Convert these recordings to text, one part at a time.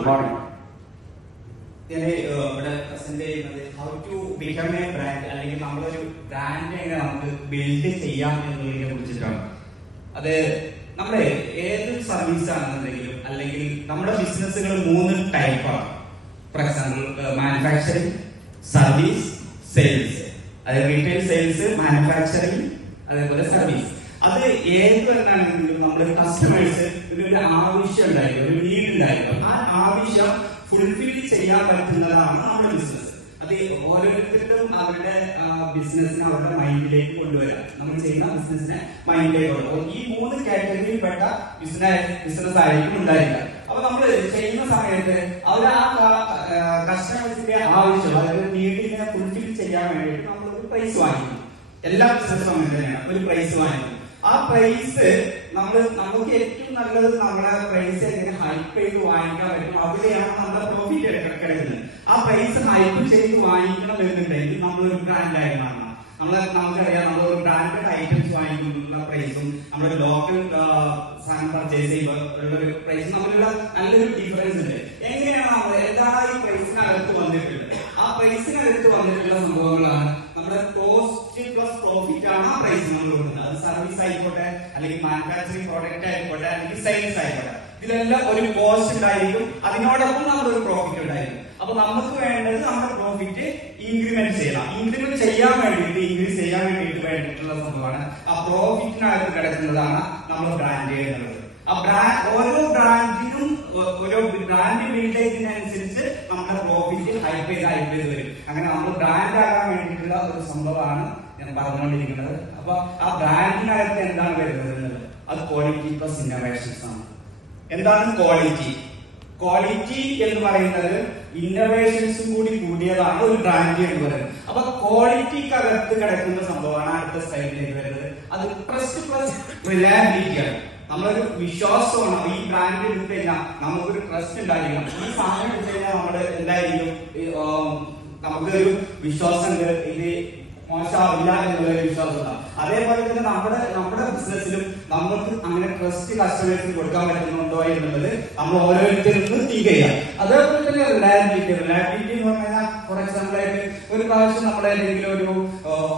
good morning. ഇവിടെ present ചെയ്യുന്നത് how to become a brand, അല്ലെങ്കിൽ നമ്മളൊരു ബ്രാൻഡ് എങ്ങനെ നമുക്ക് ബിൽഡ് ചെയ്യാം എന്നതിനെ കുറിച്ചിട്ടാണ്. അത് നമ്മുടെ ഏതൊരു സർവീസ് ആണെന്നുണ്ടെങ്കിലും അല്ലെങ്കിൽ നമ്മുടെ ബിസിനസ്സുകൾ 3 ടൈപ്പാണ്. For example manufacturing, service, sales. അതായത് റീറ്റെയിൽ സെയിൽസ്, മാനുഫാക്ചറിങ്, അതേപോലെ സർവീസ്. അത് ഏത് എന്നാണെങ്കിലും നമ്മുടെ കസ്റ്റമേഴ്സ് ഒരു ആവശ്യം ഉണ്ടായിരിക്കും, ഒരു നീഡ് ഉണ്ടായിരിക്കും. ആ ആവശ്യം ഫുൾഫിൽ ചെയ്യാൻ പറ്റുന്നതാണ് നമ്മുടെ ബിസിനസ്. അത് ഓരോരുത്തർക്കും അവരുടെ ബിസിനസിനെ അവരുടെ മൈൻഡിലേക്ക് കൊണ്ടുവരിക. നമ്മൾ ചെയ്യുന്ന ബിസിനസിനെ മൈൻഡിലേക്ക് കൊണ്ടുവരും. ഈ 3 കാറ്റഗറിയിൽപ്പെട്ട ബിസിനസ് ആയിരിക്കും ഉണ്ടായിരിക്കുക. അപ്പൊ നമ്മൾ ചെയ്യുന്ന സമയത്ത് അവർ ആ കസ്റ്റമേഴ്സിന്റെ ആവശ്യം, അതായത് നീഡിനെ ഫുൾഫിൽ ചെയ്യാൻ വേണ്ടിയിട്ട് നമ്മൾ ഒരു പ്രൈസ് വാങ്ങിക്കും. എല്ലാ ബിസിനസ്സും അങ്ങനെ തന്നെയാണ്, ഒരു പ്രൈസ് വാങ്ങിക്കും. ആ പ്രൈസ് നമുക്ക് ഏറ്റവും നല്ലത് നമ്മുടെ പ്രൈസ് എങ്ങനെ ഹൈപ്പ് ചെയ്ത് വാങ്ങിക്കാൻ പറ്റും, അവിടെയാണ് നമ്മുടെ പ്രോഫിറ്റ് കിടക്കുന്നത്. ആ പ്രൈസ് ഹൈപ്പ് ചെയ്ത് വാങ്ങിക്കണം എന്നുണ്ടെങ്കിൽ നമ്മളൊരു ബ്രാൻഡായി മാറണം. നമുക്കറിയാം, നമ്മളൊരു ബ്രാൻഡഡ് ഐറ്റംസ് വാങ്ങിക്കുമ്പോഴുള്ള പ്രൈസും നമ്മുടെ ലോക്കൽ സാധനം പർച്ചേസ് ചെയ്യുമ്പോൾ ഉള്ളൊരു പ്രൈസും തമ്മിലുള്ള നല്ലൊരു ഡിഫറൻസ് ഉണ്ട്. എങ്ങനെയാണ് നമ്മൾ എന്താണ് ഈ പ്രൈസിനകത്ത് വന്നിട്ടുള്ളത്? ആ പ്രൈസിനകത്ത് വന്നിട്ടുള്ള സംഭവങ്ങളാണ് നമ്മുടെ കോസ്റ്റ് പ്ലസ് പ്രോഫിറ്റ് ആണ് ആ പ്രൈസ് നമ്മൾ കൊടുക്കുന്നത്. അത് സർവീസ് ആയിക്കോട്ടെ, അല്ലെങ്കിൽ മാനുഫാക്ചറിങ് പ്രോഡക്റ്റ് ആയിക്കോട്ടെ, അല്ലെങ്കിൽ സെയിൽസ് ആയിക്കോട്ടെ, ഇതിലെല്ലാം ഒരു കോസ്റ്റ് ഉണ്ടായിരിക്കും, അതിനോടൊപ്പം നമ്മളൊരു പ്രോഫിറ്റ് ഉണ്ടായിരിക്കും. അപ്പൊ നമുക്ക് വേണ്ടത് നമ്മുടെ പ്രോഫിറ്റ് ഇൻക്രിമെന്റ് ചെയ്യണം. ഇൻക്രിമെന്റ് ചെയ്യാൻ വേണ്ടിയിട്ട്, ഇൻക്രീസ് ചെയ്യാൻ വേണ്ടിയിട്ട് വേണ്ടിയിട്ടുള്ള സംഭവമാണ് ആ പ്രോഫിറ്റിനകത്ത് കിടക്കുന്നതാണ് നമ്മൾ ബ്രാൻഡ് എന്നുള്ളത്. ഓരോ ബ്രാൻഡിനും ഓരോ ബ്രാൻഡ് ബിൽഡിങ്ങിനനുസരിച്ച് നമ്മുടെ പ്രോഫിറ്റ് ഹൈപ്പ് ചെയ്ത് വരും. അങ്ങനെ നമ്മൾ ബ്രാൻഡ് ആകാൻ വേണ്ടിയിട്ടുള്ള ഒരു സംഭവമാണ് ഞാൻ പറഞ്ഞുകൊണ്ടിരിക്കുന്നത്. അപ്പൊ ആ ബ്രാൻഡിനകത്ത് എന്താണ് വരുന്നത് എന്നുള്ളത് അത് ക്വാളിറ്റി പ്ലസ് ഇന്നോവേഷൻസ് ആണ്. എന്താണ് ക്വാളിറ്റി? ക്വാളിറ്റി എന്ന് പറയുന്നത് ഇന്നോവേഷൻസും കൂടി കൂടിയതാണ് ഒരു ബ്രാൻഡ് എന്ന് പറയുന്നത്. അപ്പൊ ക്വാളിറ്റിക്കകത്ത് കിടക്കുന്ന സംഭവമാണ് അടുത്ത സ്ലൈഡിലേക്ക് വരുന്നത്. അത് ട്രസ്റ്റ് പ്ലസ് റിലയബിലിറ്റി ആണ്. നമ്മളൊരു വിശ്വാസമാണ്. ഈ ബ്രാൻഡ് എടുത്തു കഴിഞ്ഞാൽ നമുക്കൊരു ട്രസ്റ്റ് ഉണ്ടായിരിക്കണം. ഈ സാധനം എടുത്തു കഴിഞ്ഞാൽ നമ്മുടെ എന്തായിരിക്കും, നമുക്കൊരു വിശ്വാസം ഉണ്ട്, ഇത് മോശമാവില്ല എന്നുള്ളൊരു വിശ്വാസമാണ്. അതേപോലെ തന്നെ നമ്മുടെ ബിസിനസ്സിലും നമുക്ക് അങ്ങനെ ട്രസ്റ്റ് കസ്റ്റമേഴ്സിന് കൊടുക്കാൻ പറ്റുന്നുണ്ടോ എന്നുള്ളത് നമ്മൾ ഓരോരുത്തരും തിങ്ക് ചെയ്യാം. അതേപോലെ തന്നെ റിലയബിലിറ്റി എന്ന് പറഞ്ഞു കഴിഞ്ഞാൽ, ഫോർ എക്സാമ്പിൾ ആയിട്ട് ഒരു പ്രാവശ്യം നമ്മൾ ഏതെങ്കിലും ഒരു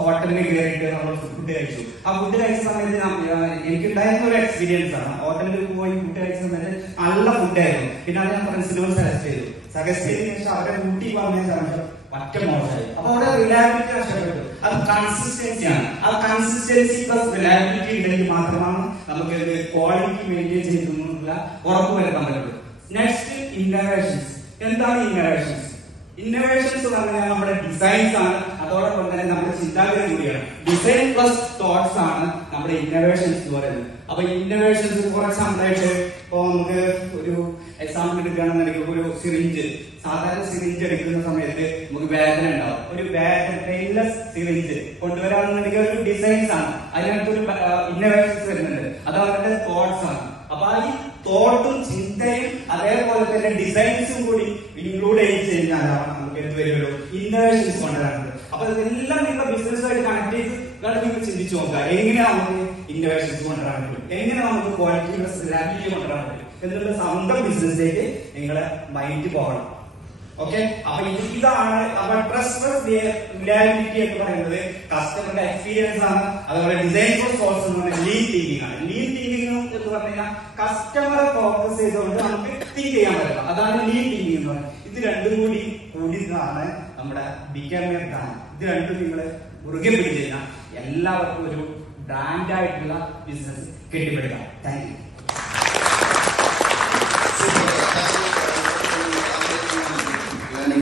ഹോട്ടലിൽ കയറിയിട്ട് നമ്മൾ ഫുഡ് കഴിച്ചു. ആ ഫുഡ് കഴിച്ച സമയത്ത് എനിക്കുണ്ടായിരുന്ന ഒരു എക്സ്പീരിയൻസ് ആണ്. ഹോട്ടലിൽ പോയി ഫുഡ് കഴിച്ച സമയത്ത് നല്ല ഫുഡായിരുന്നു. പിന്നെ അത് ഞാൻ ഫ്രണ്ട്സിനോട് സജസ്റ്റ് ചെയ്തതിനു ശേഷം അവരെ കൂട്ടി പറഞ്ഞ ശേഷം ഒറ്റ മോശമായി. അപ്പൊ അവിടെ റിലയബിലിറ്റി നഷ്ടപ്പെട്ടു. അത് കൺസിസ്റ്റൻസിയാണ്. ആ കൺസിസ്റ്റൻസി പ്ലസ് റിലയബിലിറ്റി ഉണ്ടെങ്കിൽ മാത്രമാണ് നമുക്ക് ക്വാളിറ്റി മെയിൻറ്റെയിൻ ചെയ്തെന്നുള്ള ഉറപ്പ് വരുത്താൻ പറ്റുള്ളൂ. Next, innovations. എന്താണ് ഇന്നോവേഷൻസ്? ഇന്നോവേഷൻസ് പറഞ്ഞാൽ നമ്മുടെ ഡിസൈൻസ് ആണ്, അതോടൊപ്പം തന്നെ നമ്മുടെ ചിന്താഗതി കൂടിയാണ്. ഡിസൈൻ പ്ലസ് തോട്ട്സ് ആണ് നമ്മുടെ ഇന്നോവേഷൻസ് എന്ന് പറയുന്നത്. അപ്പൊ ഇന്നോവേഷൻസ് ഫോർ എക്സാമ്പിൾ ആയിട്ട് ഇപ്പൊ നമുക്ക് ഒരു എക്സാമ്പിൾ എടുക്കുകയാണെന്നുണ്ടെങ്കിൽ, ഒരു സിറിഞ്ച്, സാധാരണ സിറിഞ്ച് എടുക്കുന്ന സമയത്ത് നമുക്ക് വേദന ഉണ്ടാവും. ഒരു പെയിൻലെസ് സിറിഞ്ച് കൊണ്ടുവരാണെന്നുണ്ടെങ്കിൽ ഒരു ഡിസൈൻസ് ആണ്, അതിനകത്ത് ഒരു ഇന്നോവേഷൻസ് വരുന്നുണ്ട്. അത് അവരുടെ തോട്ട്സ് ആണ്. അപ്പൊ ഈ തോട്ടും ചിന്തയും അതേപോലെ തന്നെ ഡിസൈൻസും കൂടി ഇൻക്ലൂഡ് ചെയ്ത് കഴിഞ്ഞാലാണ് നമുക്ക് എന്ത് വരുമല്ലോ, ഇന്നോവേഷൻസ് കൊണ്ടുവരാറുണ്ട്. അപ്പൊ ഇതെല്ലാം നിങ്ങളുടെ ബിസിനസ്സുമായിട്ട് കണക്ട് ചെയ്ത് നിങ്ങൾ ചിന്തിച്ചു നോക്കുക, എങ്ങനെയാണ് നമുക്ക് ഇന്നോവേഷൻസ് കൊണ്ടുവരാൻ പറ്റും, എങ്ങനെ നമുക്ക് ക്വാളിറ്റി പ്ലസ് റിലയബിലിറ്റി കൊണ്ടുവരാൻ പറ്റും എന്നുള്ള സ്വന്തം ബിസിനസ്സിലേക്ക് നിങ്ങളെ മൈൻഡ് പോകണം. ഓക്കെ, അപ്പൊ ഇതാണ് ട്രസ്റ്റ് റിലയബിലിറ്റി എന്ന് പറയുന്നത് കസ്റ്റമറുടെ എക്സ്പീരിയൻസ് ആണ്. അതുപോലെ ഡിസൈൻ ഫോർ സോഴ്സ് എന്ന് പറയുന്നത് ലീൻ തിങ്കിങ് ആണ്. ലീൻ തിങ്കിങ് എന്ന് പറഞ്ഞു കഴിഞ്ഞാൽ കസ്റ്റമറെ ഫോക്കസ് ചെയ്തുകൊണ്ട് നമുക്ക് തിങ്ക് ചെയ്യാൻ പറ്റില്ല. അതാണ് ലീൻ തിങ്കിങ് എന്ന് പറയുന്നത്. ഇത് രണ്ടും കൂടിയതാണ് നമ്മുടെ ബിക്കം എ ബ്രാൻഡ്. ഇത് രണ്ടും നിങ്ങൾ മുറുകെ പിടിച്ചു കഴിഞ്ഞാൽ എല്ലാവർക്കും ഒരു ബ്രാൻഡായിട്ടുള്ള ബിസിനസ് കെട്ടിപ്പടുക്കാം. Thank U.